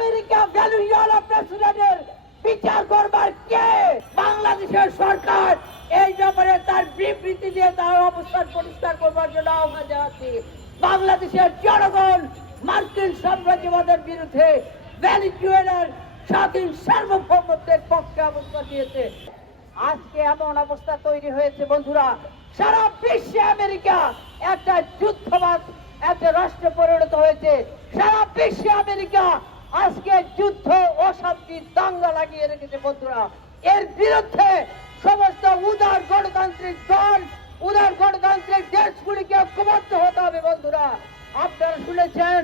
America ভ্যালুয়ালা প্রেসিডেন্টের বিচার করবার কে? বাংলাদেশের সরকার। এই ব্যাপারে তার বিবৃতি দিয়ে তার অবস্থান পরিষ্কার করবার জন্য আহ্বান জানাচ্ছি। বাংলাদেশের জনগণ মার্কিন সাম্রাজ্যবাদের বিরুদ্ধে ভ্যালিজুয়েলার স্বাধীন সার্বভৌমত্বের পক্ষে অবস্থান নিয়েছে। আজকে এমন অবস্থা তৈরি হয়েছে, বন্ধুরা। সারা বিশ্বে আমেরিকা একটা যুদ্ধবাদ একটা রাষ্ট্রে পরিণত হয়েছে। সারা বিশ্বে আমেরিকা আজকে যুদ্ধ অশান্তি দাঙ্গা লাগিয়ে রেখেছে বন্ধুরা। এর বিরুদ্ধে সমস্ত উদার গণতান্ত্রিক দল, উদার গণতান্ত্রিক দেশগুলিকে ঐক্যবদ্ধ হতে হবে বন্ধুরা। আপনারা শুনেছেন,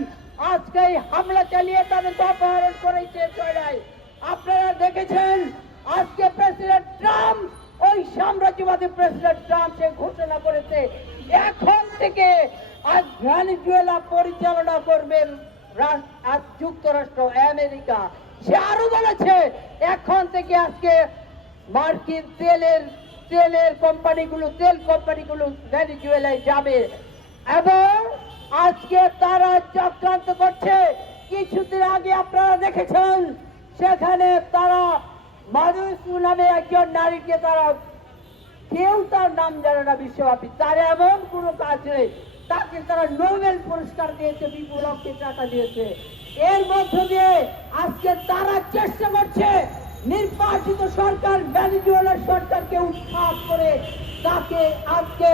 আজকে হামলা চালিয়ে তাদের অপহরণ করেছে চয়নায় আপনারা দেখেছেন, আজকে প্রেসিডেন্ট ট্রাম্প, ওই সাম্রাজ্যবাদী প্রেসিডেন্ট ট্রাম্প সে ঘোষণা করেছে। এখন থেকে আজ ভ্যানিজুয়েলা পরিচালনা করবেন যুক্তরাষ্ট্র, আমেরিকা, সে আরও বলেছে, এখন থেকে আজকে মার্কিন তেলের তেলের কোম্পানিগুলো, তেল কোম্পানিগুলো ভ্যানিজুয়েলায় যাবে। এবং আজকে তারা চক্রান্ত করছে। কিছুদিন আগে আপনারা দেখেছেন, সেখানে তারা মানুষ নামে একজন নারীকে তারা কেউ তার নাম জানে না বিশ্বব্যাপী। তার এমন কোনো কাজ নেই। তাকে তারা নোবেল পুরস্কার দিয়েছে, বিপুল অঙ্কে টাকা দিয়েছে। এর মধ্য দিয়ে আজকে তারা চেষ্টা করছে নির্বাচিত সরকার, ভ্যানিজুয়েলার সরকারকে উৎখাত করে তাকে আজকে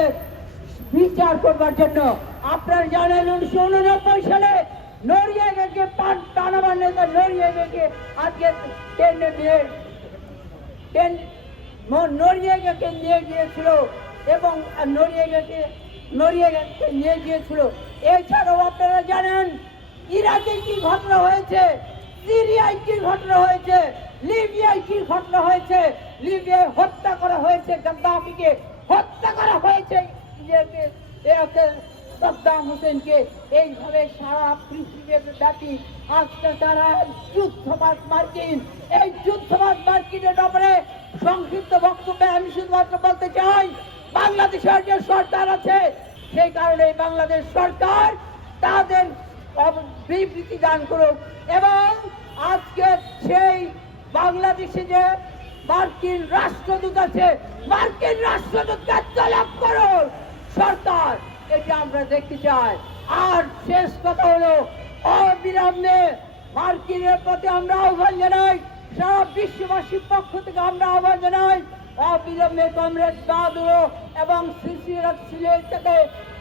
বিচার করবার জন্য। আপনারা জানেন উনিশশো উননব্বই সালে নরিয়াকে পান টানাবার নেতা নরিয়াকে আজকে টেনে নিয়ে টেন নরিয়াকে নিয়ে গিয়েছিল এবং নরিয়াকে নরিয়াকে নিয়ে গিয়েছিল। এছাড়াও আপনারা জানেন, ইরাকে কি ঘটনা হয়েছে? সিরিয়ায় কি ঘটনা হয়েছে? লিবিয়ায় কি ঘটনা হয়েছে? লিবিয়ায় হত্যা করা হয়েছে গাদ্দাফিকে। হত্যা করা হয়েছে সাদ্দাম হোসেনকে। এইভাবে সারা পৃথিবীর ব্যাপী আজকে তারা যুদ্ধবাদ মার্কিন। এই যুদ্ধবাদ মার্কিনের ব্যাপারে সংক্ষিপ্ত বক্তব্যে আমি শুধুমাত্র বলতে চাই, বাংলাদেশের যে সরকার আছে, সেই কারণে বাংলাদেশ সরকার তাদের বিবৃতি দান করুক এবং আজকে সেই বাংলাদেশে যে মার্কিন রাষ্ট্রদূত আছে, মার্কিন রাষ্ট্রদূতকে তলব করুন সরকার। এটা আমরা দেখতে চাই। আর শেষ কথা হলো, অবিলম্বে মার্কিনের প্রতি আমরা আহ্বান জানাই, সারা বিশ্ববাসীর পক্ষ থেকে আমরা অবিলম্বে কমরেড বাহাদুর এবং সিসিরাত সিলের থেকে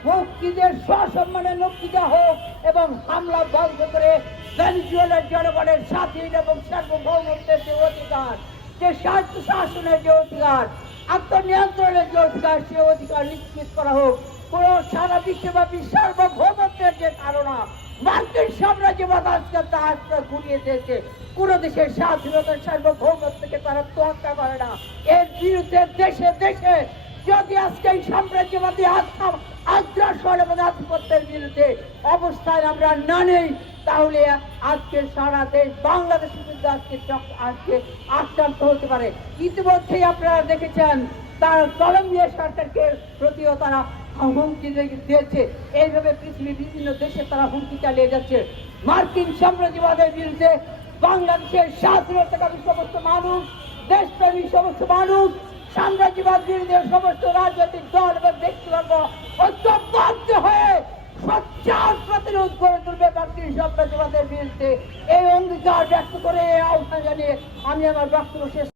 মুক্তিদের সসম্মানে মুক্তি দেওয়া হোক এবং হামলা বন্ধ করে ভেনিজুয়েলার জনগণের স্বাধীন এবং সার্বভৌমত্বের যে অধিকার, যে স্বার্থ শাসনের যে অধিকার, আত্মনিয়ন্ত্রণের যে অধিকার, সে অধিকার নিশ্চিত করা হোক। কোন সারা বিশ্বব্যাপী সার্বভৌমত্বের যে ধারণা, মার্কিন সাম্রাজ্যবাদ আজকে তা আজকে ঘুরিয়ে দিয়েছে। কোন দেশের স্বাধীনতার সার্বভৌমত্বকে তারা তোয়াক্কা করে না। এর বিরুদ্ধে দেশে দেশে যদি আজকে এই সাম্রাজ্যবাদী আস্থা আগ্রাসন এবং আধিপত্যের বিরুদ্ধে অবস্থায় আমরা না নেই, তাহলে আজকে সারা দেশ বাংলাদেশের বিরুদ্ধে আজকে আজকে আক্রান্ত হতে পারে। ইতিমধ্যেই আপনারা দেখেছেন, তার কলম্বিয়া সরকারকে প্রতিও তারা হুমকি দিয়েছে। এইভাবে পৃথিবীর বিভিন্ন দেশে তারা হুমকি চালিয়ে যাচ্ছে। মার্কিন সাম্রাজ্যবাদের বিরুদ্ধে বাংলাদেশের স্বাধীনতা সমস্ত মানুষ, দেশপ্রেমী সমস্ত মানুষ, সাম্রাজ্যবাদ বিরোধী সমস্ত রাজনৈতিক দল এবং ব্যক্তিবর্গ ঐক্যবদ্ধ হয়ে সচ্চার প্রতিরোধ করে তুলবে মার্কিন সাম্রাজ্যবাদের বিরুদ্ধে। এই অঙ্গীকার ব্যক্ত করে আহ্বান জানিয়ে আমি আমার বক্তব্য শেষ